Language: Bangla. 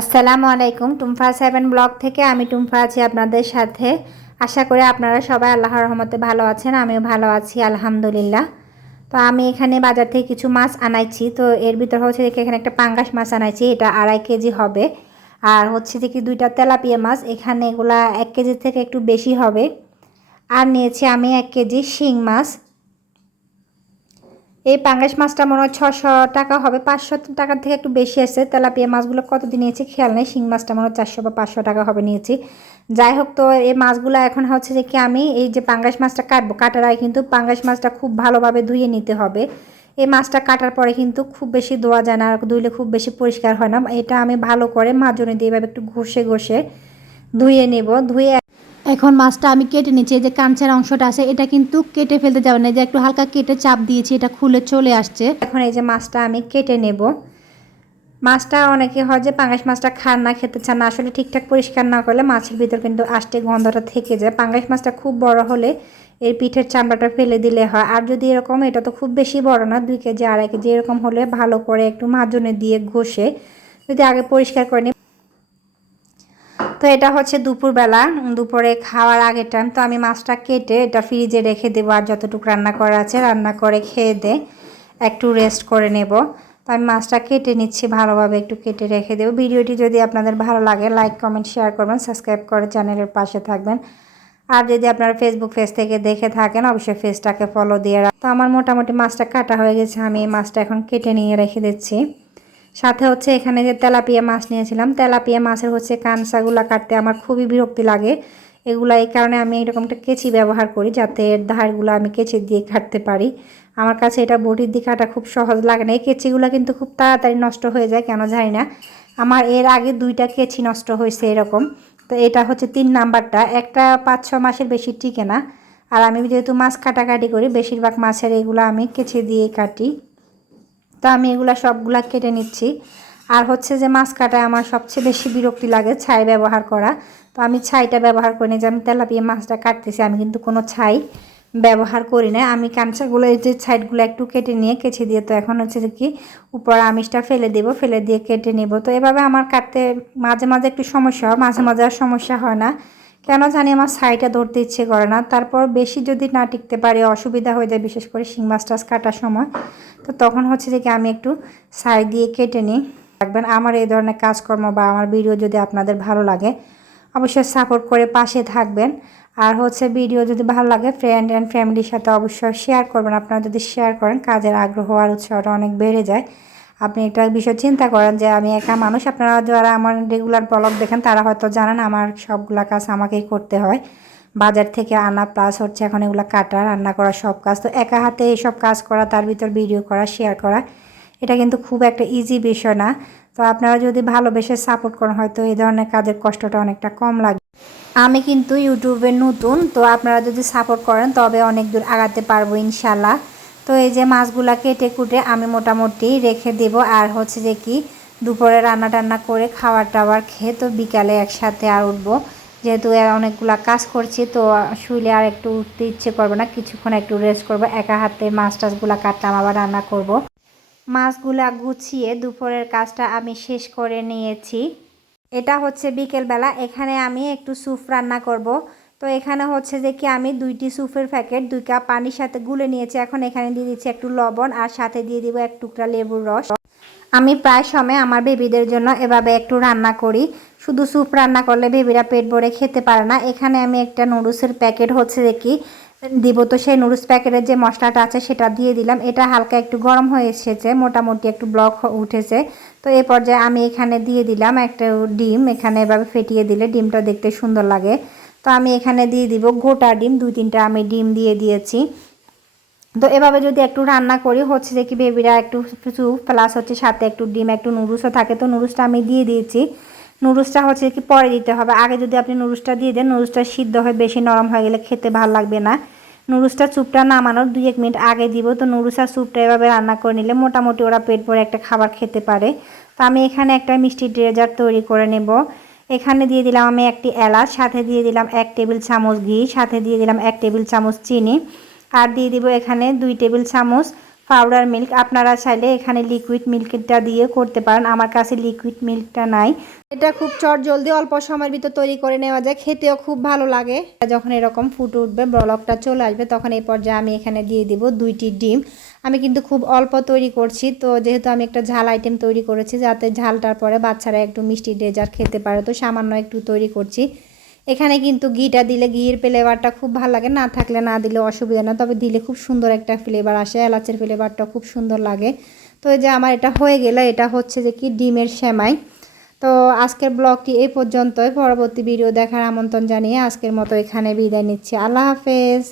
আসসালামু আলাইকুম। টুমফা সেভেন ব্লগ থেকে আমি টুমফা আছি আপনাদের সাথে। আশা করি আপনারা সবাই আল্লাহর রহমতে ভালো আছেন, আমিও ভালো আছি, আলহামদুলিল্লাহ। তো আমি এখানে বাজার থেকে কিছু মাছ আনাইছি। তো এর ভিতর হচ্ছে দেখি এখানে একটা পাঙ্গাস মাছ আনাইছি, এটা আড়াই কেজি হবে। আর হচ্ছে দেখি দুইটা তেলাপিয়া মাছ, এখানে এগুলা এক কেজি থেকে একটু বেশি হবে। আর নিয়েছি আমি এক কেজি শিং মাছ। এই পাঙ্গাস মাছটা মনে হয় ছশো টাকা হবে, পাঁচশো টাকার থেকে একটু বেশি আছে। তেলাপিয়া মাছগুলো কতদিন নিয়েছি খেয়াল নেই, শিং মাছটা মনে হয় চারশো বা পাঁচশো টাকা হবে নিয়েছি। যাই হোক, তো এই মাছগুলো এখন হচ্ছে যে কি আমি এই যে পাঙ্গাস মাছটা কাটবো, কাটার আগে কিন্তু পাঙ্গাস মাছটা খুব ভালোভাবে ধুয়ে নিতে হবে। এই মাছটা কাটার পরে কিন্তু খুব বেশি ধোয়া যায় না ধুইলে খুব বেশি পরিষ্কার হয় না। এটা আমি ভালো করে মাজনে দিয়ে এভাবে একটু ঘষে ঘষে ধুয়ে নেব, ধুয়ে এখন মাছটা আমি কেটে নিচ্ছি যে কাঞ্চের অংশটা আছে, এটা কিন্তু কেটে ফেলতে যাবে না যে একটু হালকা কেটে চাপ দিয়েছি, এটা খুলে চলে আসছে। এখন এই যে মাছটা আমি কেটে নেব। মাছটা অনেকে হয় যে পাঙ্গাস মাছটা খান না, খেতে চান না, আসলে ঠিকঠাক পরিষ্কার না করলে মাছের ভিতর কিন্তু আষ্টে গন্ধটা থেকে যায়। পাঙ্গাস মাছটা খুব বড় হলে এর পিঠের চামড়াটা ফেলে দিলে হয়। আর যদি এরকম, এটা তো খুব বেশি বড় না, দুই কেজি, আড়াই কেজি, এরকম হলে ভালো করে একটু মাজনে দিয়ে ঘষে যদি আগে পরিষ্কার করে নিই তো এটা হচ্ছে দুপুরবেলা দুপুরে খাওয়ার আগের টাইম তো আমি মাছটা কেটে এটা ফ্রিজে রেখে দেবো আর যতটুকু রান্না করা আছে রান্না করে খেয়ে দে, একটু রেস্ট করে নেব। তো আমি মাছটা কেটে নিচ্ছি, ভালোভাবে একটু কেটে রেখে দেবো। ভিডিওটি যদি আপনাদের ভালো লাগে লাইক কমেন্ট শেয়ার করবেন সাবস্ক্রাইব করে চ্যানেলের পাশে থাকবেন। আর যদি আপনারা ফেসবুক পেজ থেকে দেখে থাকেন, অবশ্যই পেজটাকে ফলো দিয়ে রাখ তো আমার মোটামুটি মাছটা কাটা হয়ে গেছে, আমি এই মাছটা এখন কেটে নিয়ে রেখে দিচ্ছি। সাথে হচ্ছে এখানে যে তেলাপিয়া মাছ নিয়েছিলাম, তেলাপিয়া মাছের হচ্ছে কানসাগুলো কাটতে আমার খুবই বিরক্তি লাগে। এগুলা এই কারণে আমি এরকম একটা কেচি ব্যবহার করি যাতে এর ধারগুলো আমি কেচি দিয়ে কাটতে পারি। আমার কাছে এটা বটির দিয়ে কাটা খুব সহজ লাগে না। এই কেচিগুলো কিন্তু খুব তাড়াতাড়ি নষ্ট হয়ে যায়, কেন জানি না। আমার এর আগে দুইটা কেচি নষ্ট হয়েছে এরকম। তো এটা হচ্ছে তিন নাম্বারটা। একটা পাঁচ ছ মাসের বেশি টিকে না। আর আমি যেহেতু মাছ কাটাকাটি করি, বেশিরভাগ মাছের এগুলো আমি কেচি দিয়ে কাটি। তো আমি এগুলা সবগুলা কেটে নিচ্ছি। আর হচ্ছে যে মাছ কাটায় আমার সবচেয়ে বেশি বিরক্তি লাগে ছাই ব্যবহার করা। তো আমি ছাইটা ব্যবহার করি না যে আমি তেলাপিয়া মাছটা কাটতেছি, আমি কিন্তু কোনো ছাই ব্যবহার করি না আমি কাঁচাগুলো, এই যে সাইডগুলো একটু কেটে নিয়ে কেচে দিয়ে, তো এখন হচ্ছে যে কি উপর আমিষটা ফেলে দেবো, ফেলে দিয়ে কেটে নেব। তো এভাবে আমার কাটতে মাঝে মাঝে একটু সমস্যা হয়, মাঝে মাঝে আর সমস্যা হয় না। কেন জানি আমার ছাইটা ধরতে ইচ্ছে করে না। তারপর বেশি যদি না টিকতে পারে, অসুবিধা হয়ে যায়, বিশেষ করে শিং মাছ টাছ কাটার সময়, তো তখন হচ্ছে যে কি আমি একটু ছাই দিয়ে কেটে নিই। রাখবেন আমার এই ধরনের কাজকর্ম বা আমার ভিডিও যদি আপনাদের ভালো লাগে, অবশ্যই সাপোর্ট করে পাশে থাকবেন। আর হচ্ছে ভিডিও যদি ভালো লাগে ফ্রেন্ড অ্যান্ড ফ্যামিলির সাথে অবশ্যই শেয়ার করবেন। আপনারা যদি শেয়ার করেন, কাজের আগ্রহ আর উৎসাহটা অনেক বেড়ে যায়। আপনি একটা বিষয় চিন্তা করেন যে আমি একা মানুষ, আপনারা যারা আমার রেগুলার ব্লগ দেখেন, তারা হয়তো জানেন আমার সবগুলা কাজ আমাকেই করতে হয়। বাজার থেকে আনা প্লাস হচ্ছে এখন এগুলো কাটা, রান্না করা সব কাজ। তো একা হাতে এইসব কাজ করা, তার ভিতর ভিডিও করা শেয়ার করা, এটা কিন্তু খুব একটা ইজি বিষয় না। তো আপনারা যদি ভালোবেসে সাপোর্ট করেন, হয়তো এই ধরনের কাজের কষ্টটা অনেকটা কম লাগে। আমি কিন্তু ইউটিউবে নতুন, তো আপনারা যদি সাপোর্ট করেন, তবে অনেক দূর আগাতে পারব ইনশাল্লাহ তো এই যে মাছগুলা কেটে কুটে আমি মোটামুটি রেখে দেব। আর হচ্ছে যে কি, দুপুরে রান্না টান্না করে খাবার টাবার খেয়ে তো বিকালে একসাথে আর উঠবো। যেহেতু অনেকগুলা কাজ করছি, তো শুইলে আর একটু উঠতে ইচ্ছে করবে না। কিছুক্ষণ একটু রেস্ট করব, একা হাতে মাছ টাছগুলা কাটলাম, আবার রান্না করব। মাছগুলা গুছিয়ে দুপুরের কাজটা আমি শেষ করে নিয়েছি। এটা হচ্ছে বিকেলবেলা, এখানে আমি একটু স্যুপ রান্না করব। তো এখানে হচ্ছে যে কি আমি দুইটি স্যুপের প্যাকেট, দুই কাপ পানির সাথে গুলে নিয়েছি। এখন এখানে দিয়ে দিচ্ছি একটু লবণ আর সাথে দিয়ে দিব এক টুকরা লেবুর রস। আমি প্রায় সময় আমার বেবিদের জন্য এভাবে একটু রান্না করি। শুধু স্যুপ রান্না করলে বেবিরা পেট ভরে খেতে পারে না। এখানে আমি একটা নুডলসের প্যাকেট হচ্ছে কি, দিব তো সেই নুডলস প্যাকেটের যে মশলাটা আছে সেটা দিয়ে দিলাম। এটা হালকা একটু গরম হয়ে এসেছে, মোটামুটি একটু ব্লক উঠেছে। তো এই পর্যায়ে আমি এখানে দিয়ে দিলাম একটা ডিম। এখানে এভাবে ফেটিয়ে দিলে ডিমটা দেখতে সুন্দর লাগে। তো আমি এখানে দিয়ে দিব গোটা ডিম, দুই তিনটা আমি ডিম দিয়ে দিয়েছি। তো এভাবে যদি একটু রান্না করি, হচ্ছে যে কি বেবিরা একটু কিছু প্লাস হচ্ছে সাথে একটু ডিম, একটু নুডলসও থাকে। তো নুডলসটা আমি দিয়ে দিয়েছি। নুডলসটা হচ্ছে কি পরে দিতে হবে। আগে যদি আপনি নুডলসটা দিয়ে দেন, নুডলসটা সিদ্ধ হয়ে বেশি নরম হয়ে গেলে খেতে ভালো লাগবে না। নুডলসটা চুপটা নামানোর দুই এক মিনিট আগে দিব। তো নুডলস আর স্যুপটা এভাবে রান্না করে নিলে মোটামুটি ওরা পেট ভরে একটা খাবার খেতে পারে। তো আমি এখানে একটা মিষ্টি ড্রেজার তৈরি করে নেব। এখানে দিয়ে দিলাম আমি একটি এলাচ, সাথে দিয়ে দিলাম এক টেবিল চামচ ঘি, সাথে দিয়ে দিলাম এক টেবিল চামচ চিনি, আর দিয়ে দিব এখানে দুই টেবিল চামচ পাউডার মিল্ক। আপনারা চাইলে এখানে লিকুইড মিল্কটা দিয়ে করতে পারেন। আমার কাছে লিকুইড মিল্কটা নাই। এটা খুব চট, জলদি অল্প সময়ের ভিতর তৈরি করে নেওয়া যায়। খেতেও খুব ভালো লাগে। যখন এরকম ফুটে উঠবে ব্রলকটা চলে আসবে, তখন এই পর্যায়ে আমি এখানে দিয়ে দিব দুইটি ডিম। আমি কিন্তু খুব অল্প তৈরি করছি। তো যেহেতু আমি একটা ঝাল আইটেম তৈরি করেছি, যাতে ঝালটার পরে বাচ্চারা একটু মিষ্টি ডেজার্ট খেতে পারে, তো সামান্য একটু তৈরি করছি। এখানে কিন্তু ঘিটা দিলে ঘির ফ্লেভারটা খুব ভালো লাগে। না থাকলে না দিলে অসুবিধা না, তবে দিলে খুব সুন্দর একটা ফ্লেভার আসে। এলাচের ফ্লেভারটা খুব সুন্দর লাগে। তো এই যে আমার এটা হয়ে গেলে, এটা হচ্ছে যে কি ডিমের সেমাই। তো আজকের ব্লগটি এই পর্যন্তই। পরবর্তী ভিডিও দেখার আমন্ত্রণ জানিয়ে আজকের মতো এখানে বিদায় নিচ্ছি। আল্লাহ হাফেজ।